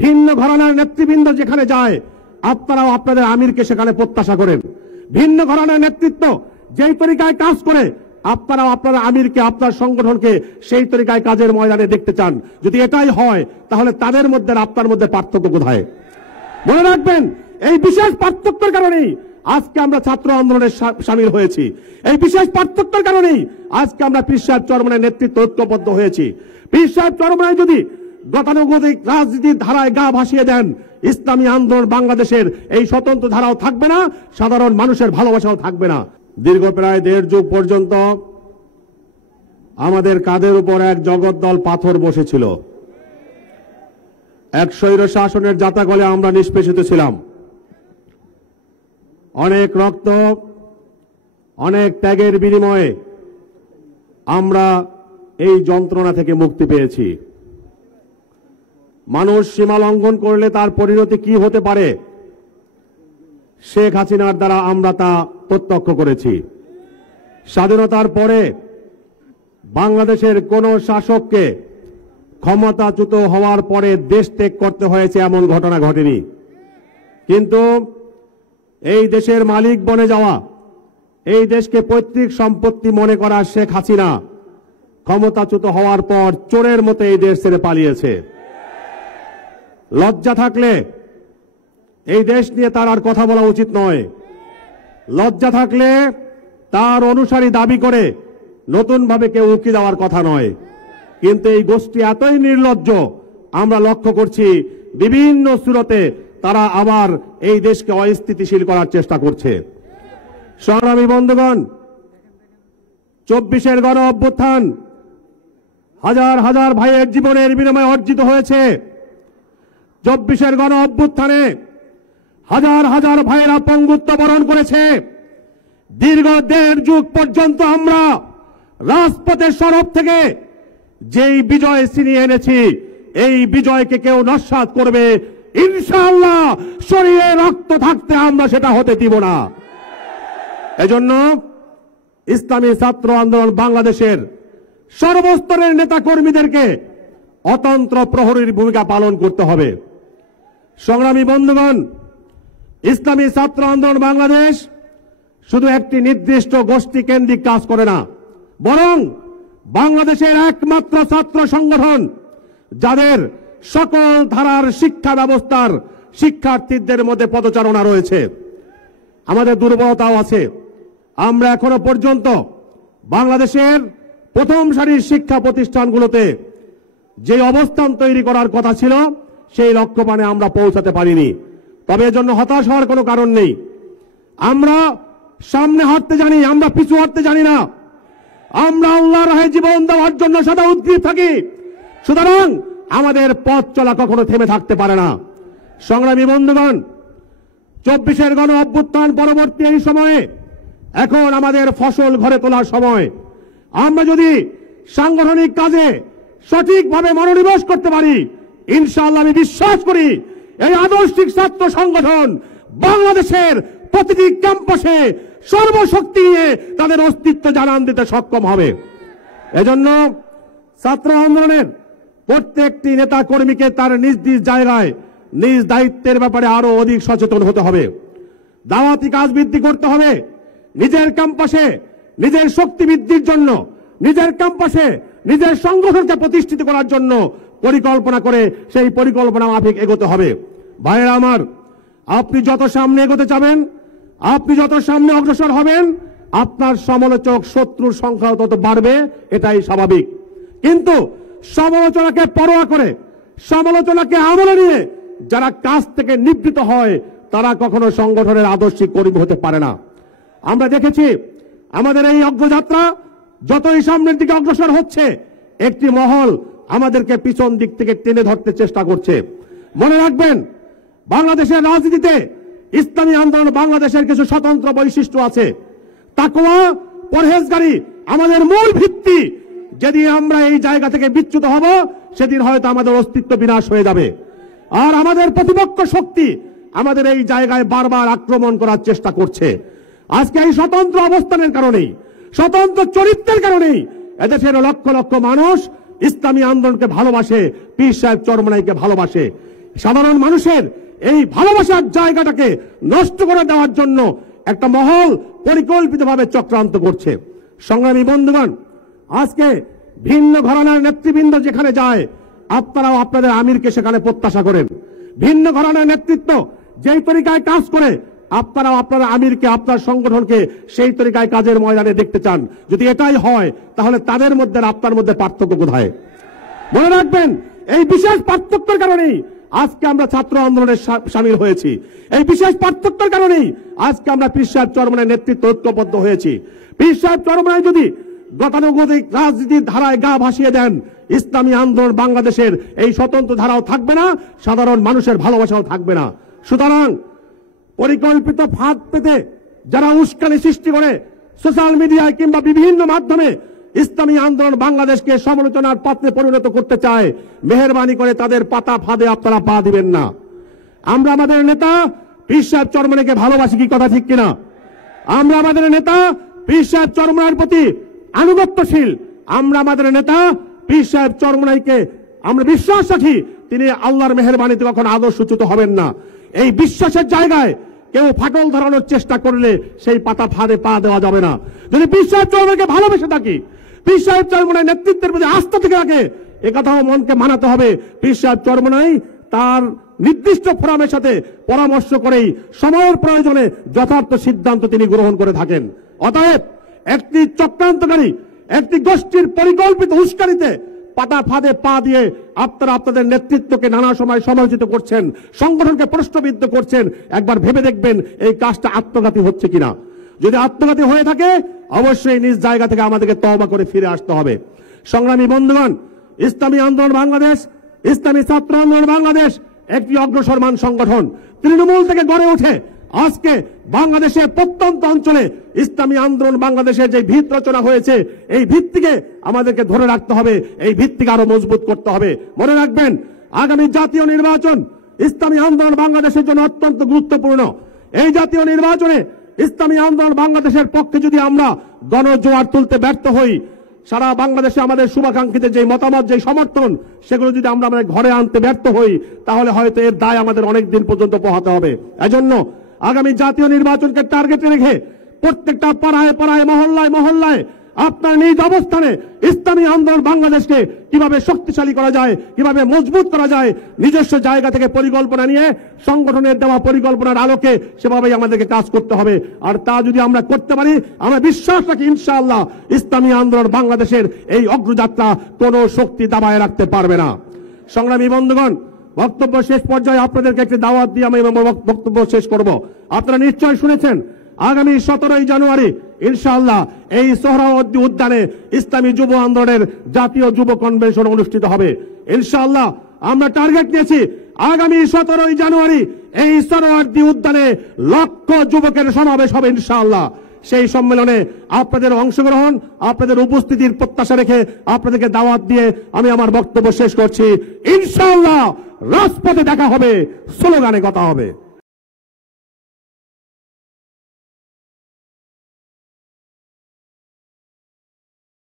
ভিন্ন ঘরানার নেতৃবৃন্দ যেখানে যায় আপনারাও আপনাদের আমিরকে সেখানে প্রত্যাশা করেন। ভিন্ন ঘরানার নেতৃত্ব যেই তরিকায় কাজ করে আপনারাও আপনার আমিরকে, আপনার সংগঠনকে সেই তরিকায় কাজের ময়দানে দেখতে চান। যদি এটাই হয় তাহলে তাদের মধ্যে আর আপনার মধ্যে পার্থক্য কোথায়? মনে রাখবেন, এই বিশেষ পার্থক্যের কারণেই আজকে আমরা ছাত্র আন্দোলনে সামিল হয়েছি। এই বিশেষ পার্থক্যের কারণেই আজকে আমরা পীর সাহেব চরমনায়ের নেতৃত্ব ঐক্যবদ্ধ হয়েছি। পীর সাহেব চরমনায় যদি গতানুগতিক রাজনীতির ধারায় গা ভাসিয়ে দেন, ইসলামী আন্দোলন বাংলাদেশের এই স্বতন্ত্র ধারাও থাকবে না, সাধারণ মানুষের ভালোবাসাও থাকবে না। দীর্ঘ প্রায় 1.5 যুগ পর্যন্ত আমাদের কাঁধের উপর এক জগদ্দল পাথর বসেছিল। এক স্বৈর শাসনের জাতাকলে আমরা নিষ্পেষিত ছিলাম। অনেক রক্ত, অনেক ত্যাগের বিনিময়ে আমরা এই যন্ত্রণা থেকে মুক্তি পেয়েছি। মানুষ সীমা লঙ্ঘন করলে তার পরিণতি কি হতে পারে, শেখ হাসিনার দ্বারা আমরা তা প্রত্যক্ষ করেছি। স্বাধীনতার পরে বাংলাদেশের কোন শাসককে ক্ষমতাচ্যুত হওয়ার পরে দেশ ত্যাগ করতে হয়েছে এমন ঘটনা ঘটেনি। কিন্তু এই দেশের মালিক বনে যাওয়া, এই দেশকে পৈতৃক সম্পত্তি মনে করা শেখ হাসিনা ক্ষমতাচ্যুত হওয়ার পর চোরের মতো এই দেশ ছেড়ে পালিয়েছে। লজ্জা থাকলে এই দেশ নিয়ে তার আর কথা বলা উচিত নয়। লজ্জা থাকলে তার অনুসারী দাবি করে নতুন ভাবে কেউ উকি দেওয়ার কথা নয়। কিন্তু এই গোষ্ঠী এতই নির্লজ্জ, আমরা লক্ষ্য করছি বিভিন্ন সুরতে তারা আবার এই দেশকে অস্থিতিশীল করার চেষ্টা করছে। সংগ্রামী বন্ধুগণ, 24-এর গণ অভ্যুত্থান হাজার হাজার ভাইয়ের জীবনের বিনিময়ে অর্জিত হয়েছে। 24-এর গণ অভ্যুত্থানে হাজার হাজার ভাইয়েরা পঙ্গুত্ব বরণ করেছে। দীর্ঘ 1.5 যুগ পর্যন্ত আমরা রাজপথের সরব থেকে যেই বিজয় ছিনিয়ে এনেছি, এই বিজয়কে কেউ নস্যাৎ করবে ইনশাআল্লাহ, শরীরে রক্ত থাকতে আমরা সেটা হতে দিব না। এজন্য ইসলামী ছাত্র আন্দোলন বাংলাদেশের সর্বস্তরের নেতা কর্মীদেরকে অতন্ত্র প্রহরীর ভূমিকা পালন করতে হবে। সংগ্রামী বন্ধুগণ, ইসলামী ছাত্র আন্দোলন বাংলাদেশ শুধু একটি নির্দিষ্ট গোষ্ঠী কেন্দ্রিক কাজ করে না, বরং বাংলাদেশের একমাত্র ছাত্র সংগঠন যাদের সকল ধারার শিক্ষা ব্যবস্থার শিক্ষার্থীদের মধ্যে পদচারণা রয়েছে। আমাদের দুর্বলতাও আছে। আমরা এখনো পর্যন্ত বাংলাদেশের প্রথম সারির শিক্ষা প্রতিষ্ঠানগুলোতে যে অবস্থান তৈরি করার কথা ছিল সেই লক্ষ্যমানে আমরা পৌঁছাতে পারিনি। তবে এজন্য হতাশ হওয়ার কোনো কারণ নেই। আমরা সামনে হাঁটতে জানি, আমরা পিছু হাঁটতে জানি না। আমরা আল্লাহর রাহে জীবন দেওয়ার জন্য সদা উদ্গ্রীব থাকি। সুতরাং আমাদের পথ চলা কখনো থেমে থাকতে পারে না। সংগ্রামী বন্ধুগণ, 24-এর গণ অভ্যুত্থান পরবর্তী এই সময়ে এখন আমাদের ফসল ঘরে তোলার সময়। আমরা যদি সাংগঠনিক কাজে সঠিকভাবে মনোনিবেশ করতে পারি, ইনশাআল্লাহ আমি বিশ্বাস করি এই আদর্শিক ছাত্র সংগঠন বাংলাদেশের প্রতিটি ক্যাম্পাসে সর্বশক্তি নিয়ে তাদের অস্তিত্ব জানান দিতে সক্ষম হবে। এজন্য ছাত্র আন্দোলনের প্রত্যেকটি নেতা কর্মীকে তার নিজ নিজ জায়গায় নিজ দায়িত্বের ব্যাপারে আরো অধিক সচেতন হতে হবে। দাওয়াতি কাজ বৃদ্ধি করতে হবে। নিজের ক্যাম্পাসে নিজের শক্তি বৃদ্ধির জন্য, নিজের ক্যাম্পাসে নিজের সংগঠনকে প্রতিষ্ঠিত করার জন্য পরিকল্পনা করে সেই পরিকল্পনা মাফিক এগোতে হবে। ভাইয়েরা আমার, আপনি যত সামনে এগোতে যাবেন, আপনি যত সামনে অগ্রসর হবেন, আপনার সমালোচক শত্রুর সংখ্যা তত বাড়বে, এটাই স্বাভাবিক। কিন্তু সমালোচনাকে পরোয়া করে, সমালোচনাকে আমলে নিয়ে যারা কাজ থেকে নিবৃত্ত হয় তারা কখনো সংগঠনের আদর্শিক কর্মী হতে পারে না। আমরা দেখেছি আমাদের এই অগ্রযাত্রা যতই সামনের দিকে অগ্রসর হচ্ছে, একটি মহল আমাদেরকে পিছন দিক থেকে টেনে ধরতে চেষ্টা করছে। মনে রাখবেন, বাংলাদেশের রাজনীতিতে ইসলামী আন্দোলন বাংলাদেশের কিছু স্বতন্ত্র বৈশিষ্ট্য আছে। তাকওয়া, পরহেজগারি আমাদের মূল ভিত্তি। যেদিন আমরা এই জায়গা থেকে বিচ্যুত হব, সেদিন হয়তো আমাদের অস্তিত্ব বিনাশ হয়ে যাবে। আর আমাদের প্রতিপক্ষ শক্তি আমাদের এই জায়গায় বারবার আক্রমণ করার চেষ্টা করছে। আজকে এই স্বতন্ত্র অবস্থানের কারণেই, স্বতন্ত্র চরিত্রের কারণেই এদেশের লক্ষ লক্ষ মানুষ ইসলামী আন্দোলনকে ভালোবাসে, পীর সাহেব চরমনাইকে ভালোবাসে। সাধারণ মানুষের এই ভালোবাসার জায়গাটাকে নষ্ট করে দেওয়ার জন্য একটা মহল পরিকল্পিতভাবে চক্রান্ত করছে। সংগ্রামী বন্ধুগণ, আজকে ভিন্ন ঘরানার নেতৃবৃন্দ যেখানে যায়, আপনারাও আপনাদের আমিরকে সেখানে প্রত্যাশা করেন। ভিন্ন ঘরানার নেতৃত্ব যেই তরিকায় কাজ করে, আপনারাও আপনার আমিরকে, আপনার সংগঠনকে সেই তরিকায় কাজের ময়দানে দেখতে চান। যদি এটাই হয়, তাহলে তাদের মধ্যে আর আপনার মধ্যে পার্থক্য কোথায়? মনে রাখবেন, এই বিশেষ পার্থক্যের কারণেই আজকে আমরা ছাত্র আন্দোলনে সামিল হয়েছি। এই বিশেষ পার্থক্যের কারণেই আজকে আমরা পীর সাহেব চরমনায়ের নেতৃত্ব ঐক্যবদ্ধ হয়েছি। পীর সাহেব চরমনায় যদি গতানুগতিক রাজনীতির ধারায় গা ভাসিয়ে দেন, ইসলামী আন্দোলন বাংলাদেশের এই স্বতন্ত্র ধারাও থাকবে না, সাধারণ মানুষের ভালোবাসাও থাকবে না। সুতরাং পরিকল্পিত ফাঁদ পেতে যারা উস্কানি সৃষ্টি করে সোশ্যাল মিডিয়ায় কিংবা বিভিন্ন মাধ্যমে ইসলামী আন্দোলন বাংলাদেশকে সমালোচনার পাত্রে পরিণত করতে চায়, মেহেরবানি করে তাদের পাতা ফাঁদে আপনারা পা দিবেন না। আমরা আমাদের নেতা পীর সাহেব চরমনাইকে ভালোবাসি, কি কথা ঠিক কিনা? আমরা আমাদের নেতা পীর সাহেব চরমনাইয়ের প্রতি আনুগত্যশীল। আমরা আমাদের নেতা পীর সাহেব চরমনাইকে আমরা বিশ্বাস রাখি, তিনি আল্লাহর মেহেরবানিতে কখনো আদর্শচ্যুত হবেন না। এই বিশ্বাসের জায়গায় কেউ ফাটল ধরানোর চেষ্টা করলে সেই পাতা ফাঁদে পা দেওয়া যাবে না। যদি পীর সাহেব চরমনাইকে ভালোবেসে থাকি, পীর সাহেব চরমনাই নেতৃত্বের প্রতি আস্থা থেকে রাখে, একথাও মনকে মানাতে হবে। পীর সাহেব চরমনাই তার নির্দিষ্ট ফোরামের সাথে পরামর্শ করেই সময়ের প্রয়োজনে যথার্থ সিদ্ধান্ত তিনি গ্রহণ করে থাকেন। অতএব একটি চক্রান্তকারী একটি গোষ্ঠীর পরিকল্পিত উস্কানিতে পাতা ফাঁদে পা দিয়ে আপনারা আপনাদের নেতৃত্বকে নানা সময় সমালোচিত করছেন, সংগঠনকে প্রশ্নবিদ্ধ করছেন। একবার ভেবে দেখবেন এই কাজটা আত্মঘাতী হচ্ছে কিনা। যদি আত্মঘাতী হয়ে থাকে, অবশ্যই নিজ জায়গা থেকে আমাদেরকে তওবা করে ফিরে আসতে হবে। সংগ্রামী বন্ধুগণ, ইসলামী আন্দোলন বাংলাদেশ, ইসলামী ছাত্র আন্দোলন বাংলাদেশ একটি অগ্রসরমান সংগঠন। তৃণমূল থেকে গড়ে ওঠে আজকে বাংলাদেশের প্রত্যন্ত অঞ্চলে ইসলামী আন্দোলন বাংলাদেশের যে ভিত রচনা হয়েছে, এই ভিত্তিকে আমাদেরকে ধরে রাখতে হবে, এই ভিত্তিকে আরো মজবুত করতে হবে। মনে রাখবেন, আগামী জাতীয় নির্বাচন ইসলামী আন্দোলন বাংলাদেশের জন্য অত্যন্ত গুরুত্বপূর্ণ। এই জাতীয় নির্বাচনে ইসলামী আন্দোলন বাংলাদেশের পক্ষে যদি আমরা গণজোয়ার তুলতে ব্যর্থ হই, সারা বাংলাদেশে আমাদের শুভাকাঙ্ক্ষীদের যে মতামত, যে সমর্থন, সেগুলো যদি আমরা আমাদের ঘরে আনতে ব্যর্থ হই, তাহলে হয়তো এর দায় আমাদের অনেক দিন পর্যন্ত পোহাতে হবে। এজন্য আগামী জাতীয় নির্বাচনকে টার্গেটে রেখে প্রত্যেকটা পাড়ায় পাড়ায়, মহল্লায় মহল্লায় আপনার নিজ অবস্থানে ইসলামী আন্দোলন বাংলাদেশকে কিভাবে শক্তিশালী করা যায়, কিভাবে মজবুত করা যায়, নিজস্ব জায়গা থেকে পরিকল্পনা নিয়ে সংগঠনের দেওয়া পরিকল্পনার আলোকে সেভাবেই আমাদেরকে কাজ করতে হবে। আর তা যদি আমরা করতে পারি, আমরা বিশ্বাস রাখি ইনশাআল্লাহ ইসলামী আন্দোলন বাংলাদেশের এই অগ্রযাত্রা কোন শক্তি দাবায় রাখতে পারবে না। সংগ্রামী বন্ধুগণ, বক্তব্য শেষ পর্যায়ে আপনাদেরকে একটি দাওয়াত দিয়ে আমি বক্তব্য শেষ করব। আপনারা নিশ্চয় শুনেছেন, আগামী 17 জানুয়ারি ইনশাআল্লাহ এই সোহরাওয়ার্দী উদ্যানে ইসলামী যুব আন্দোলনের জাতীয় যুব কনভেনশন অনুষ্ঠিত হবে। ইনশাআল্লাহ আমরা টার্গেট নিয়েছি, আগামী 17 জানুয়ারি এই সোহরাওয়ার্দী উদ্যানে লক্ষ যুবকের সমাবেশ হবে ইনশাআল্লাহ। সেই সম্মেলনে আপনাদের অংশগ্রহণ, আপনাদের উপস্থিতির প্রত্যাশা রেখে আপনাদেরকে দাওয়াত দিয়ে আমি আমার বক্তব্য শেষ করছি। ইনশাআল্লাহ রাজপথে দেখা হবে, স্লোগানে কথা হবে।